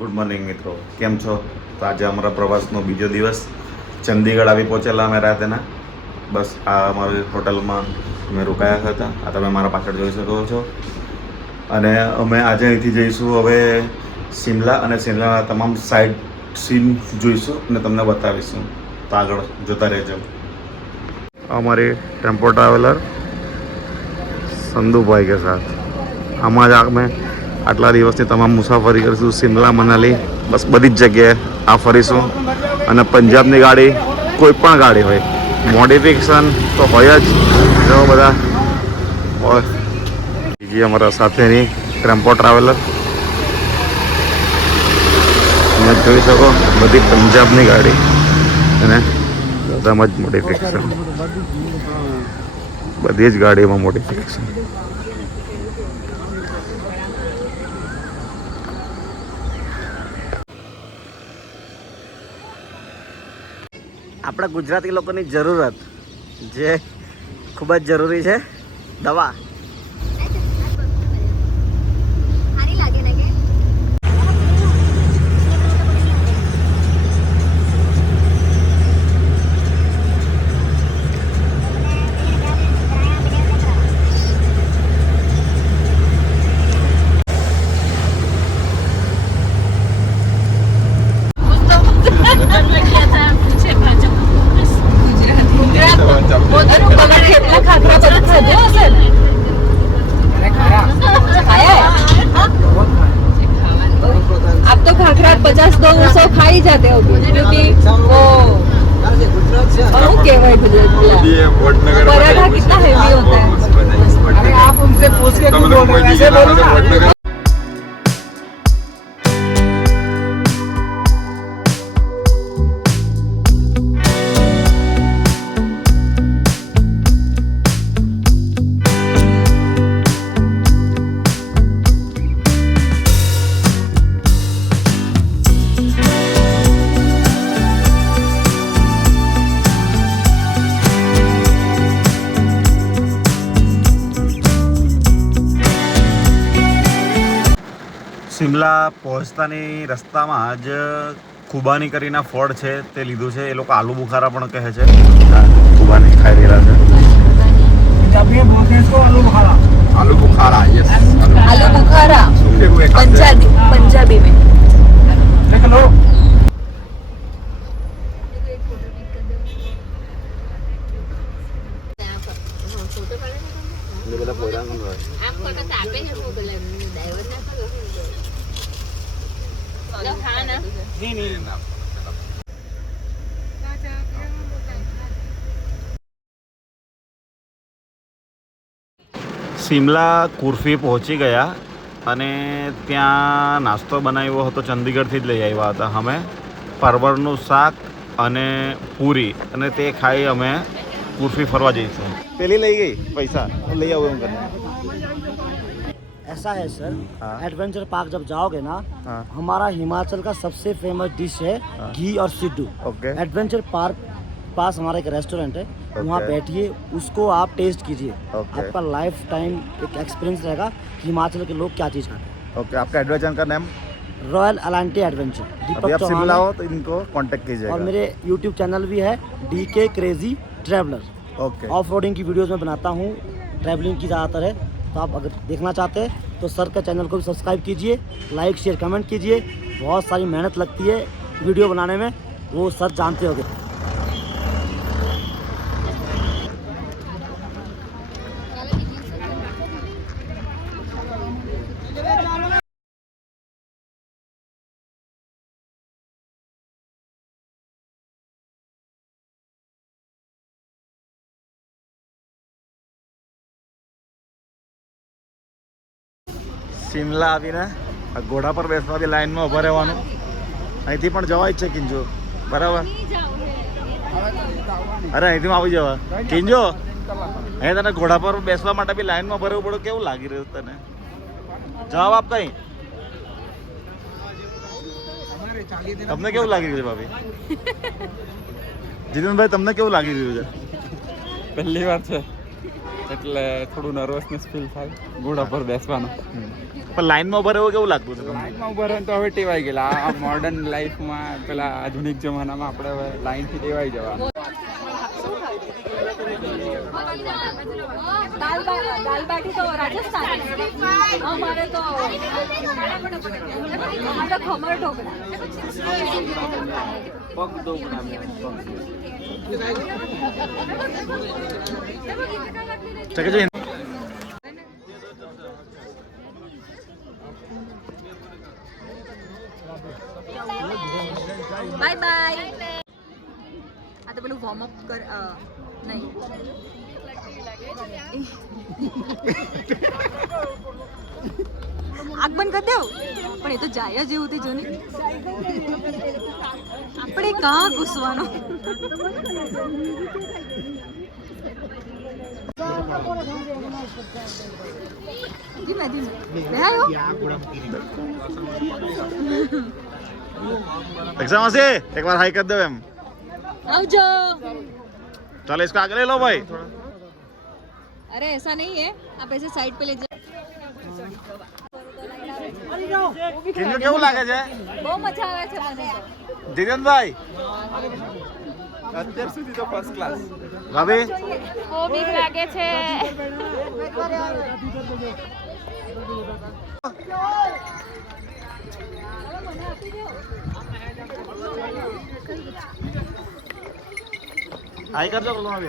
Good morning મિત્રો, કેમ છો? તો આજે અમારા પ્રવાસનો બીજો દિવસ. ચંદીગઢ આવી પહોંચેલા અમે રાતેના. બસ આ અમારી હોટલમાં અમે રોકાયા હતા. આ તમે મારા પાછળ જોઈ શકો છો. અને અમે આજે અહીંથી જઈશું હવે શિમલા, અને શિમલાના તમામ સાઇટ સીન જોઈશું અને તમને બતાવીશું. તો આગળ જોતા રહેજો. અમારી ટેમ્પો ટ્રાવેલર સંધુભાઈ કે સાથ આમાં જ અમે આટલા દિવસની તમામ મુસાફરી કરીશું. શિમલા, મનાલી, બસ બધી જ જગ્યાએ આ ફરીશું. અને પંજાબની ગાડી, કોઈ પણ ગાડી હોય, મોડિફિકેશન તો હોય જ. એવા બધા બીજી અમારા સાથેની ટેમ્પો ટ્રાવેલર તમે જોઈ શકો, બધી પંજાબની ગાડી અને બધામાં જ મોડિફિકેશન, બધી જ ગાડીમાં મોડિફિકેશન. આપણા ગુજરાતી લોકોની જરૂરત, જે ખૂબ જ જરૂરી છે, દવા. आप तो खाखरा 50-200 खा ही जाते हो, क्योंकि वो केवल पराठा कितना हेवी होता है. अरे आप उनसे पूछ के क्यों बोल रहे हैं? बोलो ना. શિમલા પહોંચતાની રસ્તામાં જ ખુબાની કરીને ફળ છે તે લીધું છે. એ લોકો આલુ બુખારા પણ કહે છે. ખુબાની ખાઈ રહેલા છે. આલુ બુખારા, યસ, आलू बुखारा पंजाबी में. શિમલા કુર્ફી પહોંચી ગયા અને ત્યાં નાસ્તો બનાવ્યો હતો. ચંદીગઢથી જ લઈ આવ્યા હતા અમે. પરવળનું શાક અને પૂરી, અને તે ખાઈ અમે કુર્ફી ફરવા જઈશું. પેલી લઈ ગઈ પૈસા લઈ આવું એમ કરીને. ऐसा है सर, हाँ। एडवेंचर पार्क जब जाओगे ना, हाँ। हमारा हिमाचल का सबसे फेमस डिश है घी और सिड्डू. ओके. एडवेंचर पार्क पास हमारा एक रेस्टोरेंट है, वहाँ ओके। बैठिए, उसको आप टेस्ट कीजिए. ओके. आपका लाइफ टाइम एक एक्सपीरियंस रहेगा कि हिमाचल के लोग क्या चीज़ खाते हैं. ओके. आपका एडवेंचर का नाम? रॉयल अलांटी एडवेंचर. अभी आप शिमला हो तो इनको कांटेक्ट कीजिएगा. और मेरे यूट्यूब चैनल भी है DK crazy traveller. Okay. Off roading की वीडियोज़ में बनाता हूँ, ट्रैवलिंग की ज़्यादातर है. तो आप अगर देखना चाहते हैं तो सर का चैनल को भी सब्सक्राइब कीजिए, लाइक शेयर कमेंट कीजिए. बहुत सारी मेहनत लगती है वीडियो बनाने में, वो सर जानते होंगे. શિમલા આવીને આ ઘોડા પર બેસવા બી લાઈનમાં ઊભા રહેવાનું. અહીંથી પણ જવાય જ છે કિંજો, બરાબર? અરે અહીંથી આવી જવા કિંજો. અહીં તને ઘોડા પર બેસવા માટે બી લાઈનમાં ભરવું પડે. કેવું લાગી રહ્યું તને? જવાબ આપ કઈ. તમને કેવું લાગી રહ્યું છે ભાભી? જીતનભાઈ તમને કેવું લાગી રહ્યું છે? પહેલી વાર છે. એટલે થોડું નર્વસનેસ ફીલ થાય ઘોડા પર બેસવાનું. પણ લાઈનમાં ઉભા રહેવું કેવું લાગતું હતું? લાઈનમાં ઉભા રહે તો હવે ટેવાઈ ગયેલા. આ મોડર્ન લાઈફમાં પેલા આધુનિક જમાનામાં આપણે હવે લાઈનથી ટેવાઈ જવાનું. दाल बाटी तो राजस्थान हमारे तो खमर ढोकला बाय बाय. आता पेલું વોર્મ અપ કર નહીં આગ બંધ કરી દેવ પણ એ તો જાય જ એવું તે જોની આપણે કાં ઘૂસવાનો. ધીમે ધીમે બેહાયો एग्जाम से एक बार हाई कर दो एम. આવજો. चलो इसको आगे ले लो भाई. अरे ऐसा नहीं है, आप ऐसे साइड पे ले जाओ. किनको केવું લાગે છે? બહુ મજા આવે છે મને. જીતેનભાઈ અત્યાર સુધી તો ફર્સ્ટ ક્લાસ. ભાભી બહુ બીક લાગે છે. हाई कर दो बोलो अभी.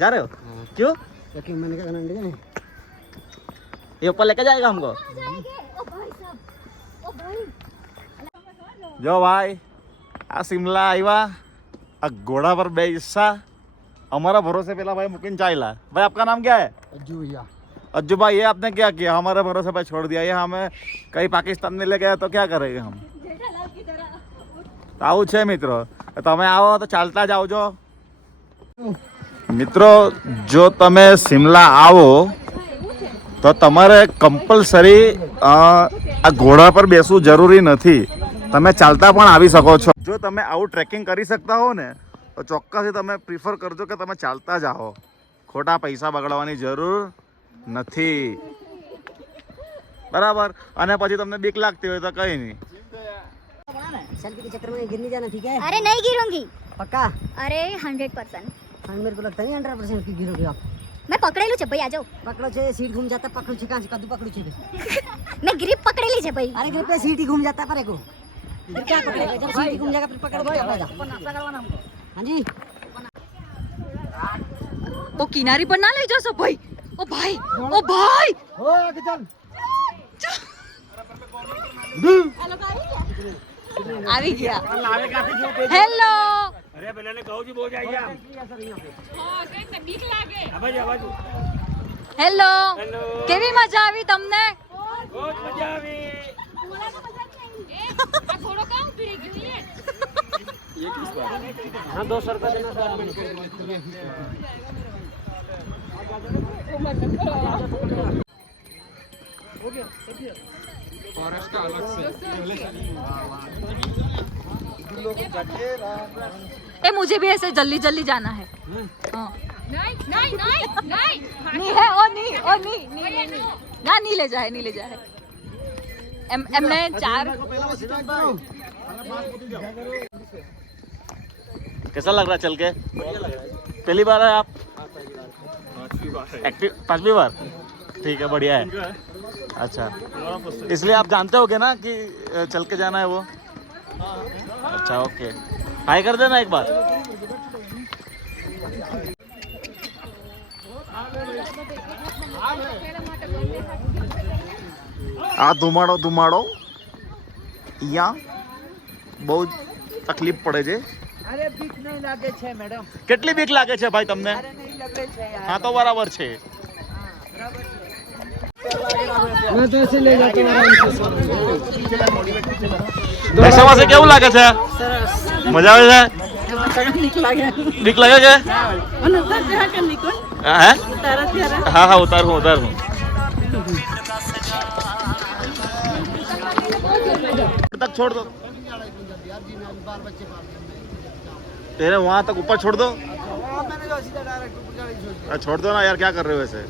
जा रहे हो? क्यों? यकीन मैंने क्या करना है? ये ऊपर लेके जाएगा हमको. जो भाई आ शिमला आया आ घोड़ा पर बैसा हमारा भरोसे पेला भाई मुकिन चाइला. भाई आपका नाम क्या है? अज्जू भैया. अज्जू भाई, ये आपने क्या किया? हमारे भरोसे पे छोड़ दिया. ये हमें कहीं पाकिस्तान में ले गया तो क्या करेंगे हम? આવું છે મિત્રો. તમે આવો તો ચાલતા જ આવજો મિત્રો. જો તમે શિમલા આવો તો તમારે કમ્પલસરી આ ઘોડા પર બેસવું જરૂરી નથી. તમે ચાલતા પણ આવી શકો છો. જો તમે આવું ટ્રેકિંગ કરી શકતા હો ને તો ચોક્કસથી તમે પ્રિફર કરજો કે તમે ચાલતા જ આવો. ખોટા પૈસા બગાડવાની જરૂર નથી, બરાબર. અને પછી તમને બીક લાગતી હોય તો કંઈ નહીં. सेल्फी के चक्कर में गिर नहीं जाना, ठीक है? अरे नहीं गिरूंगी. पक्का? अरे 100%. हाँ, मेरे को लगता नहीं 100% की गिरोगे आप. मैं पकड़ेलू छे भाई, आ जाओ. पकड़ो छे, सीट घूम जाता. पकड़ो छे, कहाँ से कद्दू पकड़ू छे? मैं ग्रिप पकड़ेली छे भाई. अरे ग्रिप पे सीट ही घूम जाता पर को. फिर क्या पकड़ेगा? जब सीट ही घूम जाएगा फिर पकड़. हाँ जी. वो किनारी पर ना ले जाओ सब भाई. ओ भाई, ओ भाई. ओ आगे चल. આવી ગયા. હેલો. અરે પેલાને કહું છું બહુ જાય આમ. હા કેમ બીક લાગે. આવાજ. હેલો. કેવી મજા આવી તમને? બહુ મજા આવી. આ ઘોડો કાં ઉભી રહી ગઈ છે? ये किस बात? हाँ 200 रुपये देना सर. फॉरेस्ट का अलग से. ए मुझे भी ऐसे जल्दी जल्दी जाना है. हाँ. नहीं है ओ नहीं ना नहीं ले जाए एमने 4 कैसा लग रहा है चल के? पहली बार है आप? एक्टिव 5वीं बार. ठीक है, बढ़िया है. अच्छा, इसलिए आप जानते होगे ना कि चल के जाना है वो. अच्छा ओके, हाई कर देना एक बार. આ ધુમાડો અહીંયા બહુ તકલીફ પડે છે. अरे बीक नहीं लागे छे मैडम. કેટલી બીક લાગે છે ભાઈ તમને? अरे नहीं लगे छे यार. હા તો બરાબર છે. मैं तो ऐसे ले जाता हूं आराम से. પૈસામાં છે કેવું લાગે છે? મજા આવે છે? બીક લાગે છે? હે? હા ઉતાર હું तक छोड़ दो, तेरे वहां तक ऊपर छोड़ दो। छोड़ दो ना यार, क्या कर रहे हो वैसे।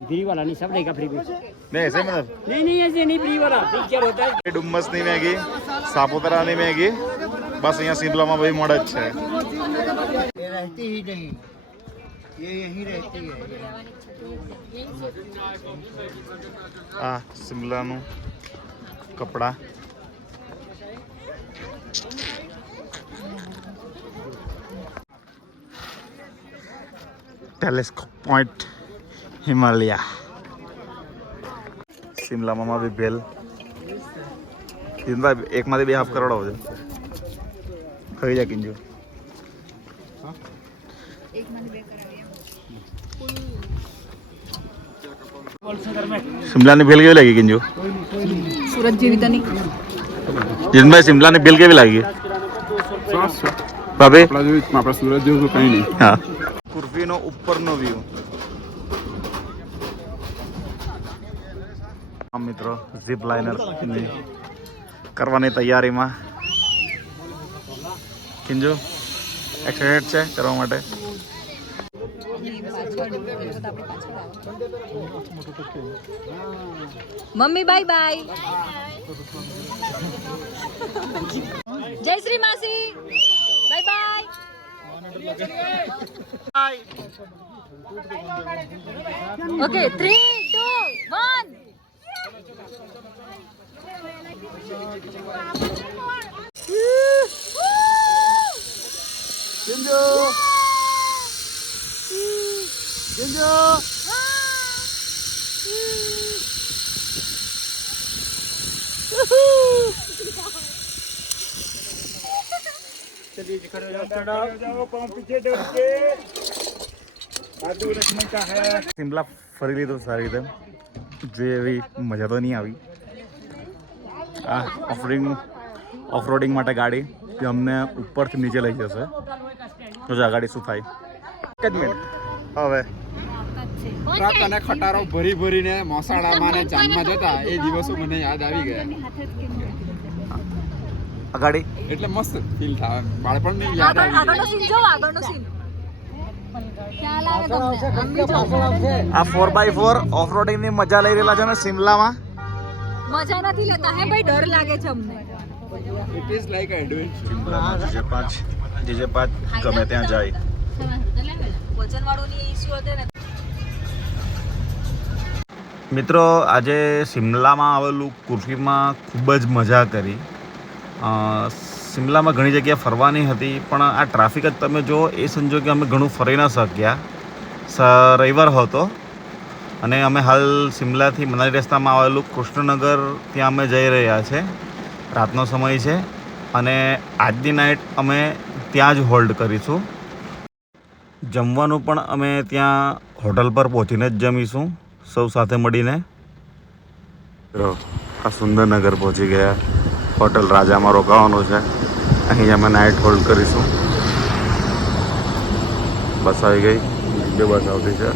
फ्री वाला नहीं, सब रहेगा फ्री में। नहीं ऐसे मतलब नहीं ऐसे नहीं, फ्री वाला पिक्चर होता है। ડુમ્મસની મેગી, સાપુતારાની મેગી, બસ અહીંયા સિમલામાં ભાઈ મળે જ છે। ये रहती ही नहीं, ये यहीं रहती है। આ સિમલાનું કપડા, ટેલિસ્કોપ પોઈન્ટ હિમાલયા, સિમલામાં બી ભેલ। ભાઈ એકમાંથી બે હાફ કરોડ આવજો, ખાઈ જા કિંજુ। શિમલાની ભેલ કેવી લાગી કિંજુ? સુરત જેવી તો નહીં। જીનભાઈ શિમલાની ભેલ કેવી લાગી? ભાભી આપણા સુરત જેવું તો કઈ નહીં। હા, કુર્ફીનો ઉપરનો વ્યૂ। મિત્રો ઝીપ લાઇનર કરવાની તૈયારીમાં। કિંજુ એક્સાઇટેડ છે કરવા માટે? મમ્મી બાય બાય, જય શ્રી માસી, બાય બાય। ઓકે 3, 2, 1। શિમલા ફરી લીધું સારી રીતે, જે એવી મજા તો નહીં આવી। આ ઓફરોડિંગ માટે ગાડી જે અમને ઉપરથી નીચે લઈ જશે, તો આ ગાડી શું થાય। એક જ મિનિટ, હવે ટ્રક અને ખટારો ભરી ભરીને મોસાળામાં ને ચાંદમાં જતા એ દિવસો મને યાદ આવી ગયા। આ ગાડી એટલે મસ્ત ફીલ થાય, બાળપણની યાદ આવી આગળનો સીન જો, આગળનો સીન ખ્યાલ આવે તમને? આ 4x4 ઓફરોડિંગની મજા લઈ રહેલા છે અમે શિમલામાં। મજા નથી લેતા હે ભાઈ, ડર લાગે છે અમને। It is like adventure. શિમલામાં જે પાંચ ગમે ત્યાં જાય। વજન વાળું ની ઇશ્યુ હતો ને। મિત્રો આજે શિમલામાં આવેલું કુર્ફીમાં ખૂબ જ મજા કરી। શિમલામાં ઘણી જગ્યાએ ફરવાની હતી, પણ આ ટ્રાફિક જ તમે જો, એ સંજોગે અમે ઘણું ફરી ન શક્યા। રવિવાર હતો અને અમે હાલ શિમલાથી મનાલી રસ્તામાં આવેલું કૃષ્ણનગર ત્યાં અમે જઈ રહ્યા છે। રાતનો સમય છે અને આજની નાઇટ અમે ત્યાં જ હોલ્ડ કરીશું। જમવાનું પણ અમે ત્યાં હોટલ પર પહોંચીને જ જમીશું સૌ સાથે મળીને। આ સુંદરનગર પહોંચી ગયા, હોટલ રાજામાં રોકાવાનું છે, અહીં અમે નાઇટ હોલ્ડ કરીશું। બસ આવી ગઈ, બે બસ આવતી છે।